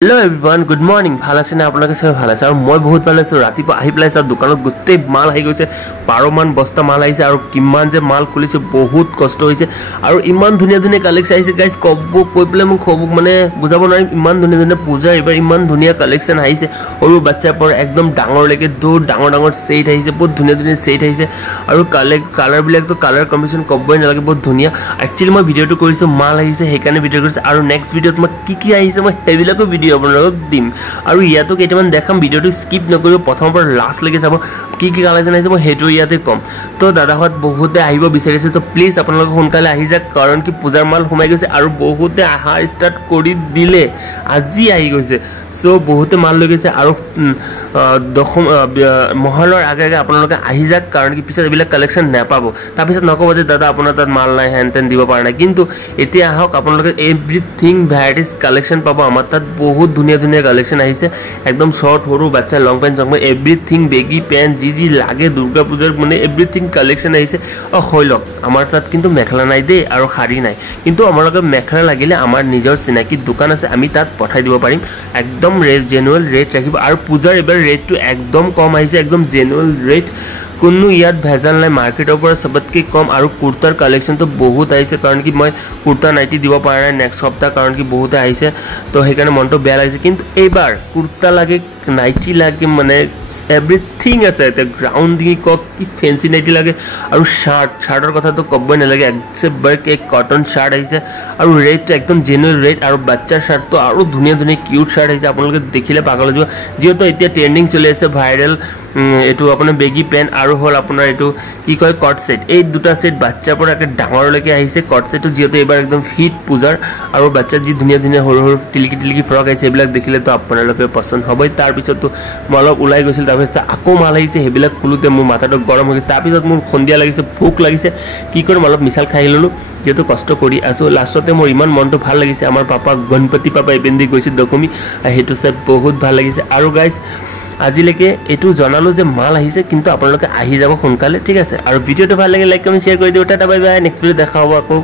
hello everyone good morning ভালো আছেন আপোনালোকে সব ভালো আছে আৰু মই বহুত ভালো আছো ৰাতিপুৱা আহি পেলাই সব দোকানত গুটেই মাল আহি গৈছে 12 মান বস্তা মাল আহিছে আৰু কিমান যে মাল খুলিছে বহুত কষ্ট হৈছে আৰু ইমান ধুনিয়া ধুনিয়া কালেকশন আহিছে গাইস কব কৈ পেলাই মোক খব মানে বুজাব নোৱাৰিম ইমান ধুনিয়া ধুনিয়া পূজা এবাৰ ইমান ধুনিয়া কালেকশন আহিছে আৰু বাচ্চা পৰ একদম ডাঙৰ লৈকে দূৰ ডাঙৰ ডাঙৰ সেট আহিছে বহুত ধুনিয়া ধুনিয়া সেট আহিছে আৰু কালাৰ বিলাক তো কালাৰ কম্বিনেশন কবই নালাগে বহুত ধুনিয়া একচুয়ালি মই ভিডিওটো কৰিছো মাল আহিছে হেকানে ভিডিও কৰিছো আৰু নেক্সট ভিডিওত মই কি আহিছে মই হেবিলাকো ভিডিও আপোনালোকক দিম আৰু ইয়াতো কেইটামান দেখাম ভিডিওটো স্কিপ নকৰিব প্ৰথমৰ পৰা লাষ্ট লৈকে চাব কি কালেকশন আহিছে মই হেটো ইয়াতে কম তো দাদাহত বহুতে আহিব বিচাৰিছে তো প্লিজ আপোনালোক সোনকালে আহি যাওক কাৰণ কি পূজাৰ মাল সোমাই গৈছে আৰু বহুতে আহা ষ্টাৰ্ট কৰি দিলে আজি আহি গৈছে সো বহুতে মাল লৈ গৈছে আৰু দশম মহলৰ আগে আগে আপোনালোকে আহি যাওক কাৰণ কি পিছত এবিলাক কালেকশন নাপাব তাৰ পিছত নকব যে দাদা আপোনাৰ তাত মাল নাই হেনতেন দিব পৰা নাই কিন্তু এতিয়া আহক আপোনালোকে এভৰিথিং ভ্যাৰাইটিজ কালেকশন পাব আমাৰ তাত বহুত ধুনিয়া ধুনিয়া কালেকশন আহিছে একদম শৰ্ট হৰু বাচ্চা লং পেন্ট জং এভৰিথিং বেগি পেন্ট জি লাগে দুৰ্গা পূজাৰ মানে এভৰিথিং কালেকশন আহিছে হইলক আমাৰ তাত কিন্তু মেখলা নাই দে আৰু শাড়ী নাই কিন্তু আমাৰকে মেখলা লাগিলে আমাৰ নিজৰ চিনাকি দোকান আছে আমি তাত পঠাই দিব পাৰিম একদম জেনুৱেল ৰেট ৰাখিব আৰু পূজাৰ এবাৰ ৰেটটো একদম কম আহিছে একদম জেনুৱেল ৰেট কোনো ইয়াত ভেজাল নাই মাৰ্কেটৰ পৰা সবতকে কম আৰু কুৰ্তাৰ কালেকশন তো বহুত আহিছে কাৰণ কি মই কুৰ্তা নাইটি দিব পৰা নাই নেক্সট সপ্তাহ কাৰণ কি বহুত আহিছে তো হেকাৰণে মনটো বেয়া লাগিছে কিন্তু এইবাৰ কুৰ্তা লাগে নাইটি লাগে মানে এভৰিথিং আছে তে গ্ৰাউন্ড দি কক কি ফেন্সি নাইটি লাগে আৰু শাৰ্টৰ কথা তো কবই নালাগে একসে বৰ্ক এক কটন শাৰ্ট আহিছে আৰু ৰেট একদম জেনুৱেল ৰেট আৰু বাচ্চাৰ শাৰ্ট তো আৰু ধুনিয়া ধুনিয়া কিউট শাৰ্ট আহিছে আপোনালোকে দেখিলে পাগল হৈ যাব যেহেতু এতিয়া ট্ৰেন্ডিং চলি আছে ভাইৰেল এটো আপোনাৰ বেগি পেন্ট আৰু হল আপোনাৰ এটো কি কয় কট সেট এই দুটা সেট বাচ্চা পৰা একে ডাঙৰ লৈকে আহিছে কট সেটটো যেহেতু এবাৰ একদম হিট পূজাৰ আৰু বাচ্চা যি ধুনিয়া ধুনিয়া হৰু হৰু টিলিকি ফ্ৰক আহিছে এবিলাক দেখিলে তো আপোনালোকে পছন্দ হ'বই তাৰ পিছত তো মই অলপ ওলাই গৈছিল তাৰ পিছত আকৌ মাল আহিছে হেবিলাক কুলুতে মোৰ মাথাটো গৰম হৈ গৈছে তাৰ পিছত মোৰ খন্দিয়া লাগিছে ভোক লাগিছে কি কৰিম অলপ মিছাল খাই ললো যেহেতু কষ্ট কৰি আছো লাষ্টতে মোৰ ইমান মনটো ভাল লাগিছে আমাৰ পাপা গণপতি পাপা ইবেন্দি গৈছে দকমি হেতু সব বহুত ভাল লাগিছে আৰু গাইস আজিলৈকে এটু জনালো যে মাল আহিছে কিন্তু আপোনালোকে আহি যাব সোনকালে ঠিক আছে আৰু ভিডিওটো ভাল লাগে লাইক কমেন্ট শেয়াৰ কৰি দিও tata bye bye next video দেখা হ'ব আকৌ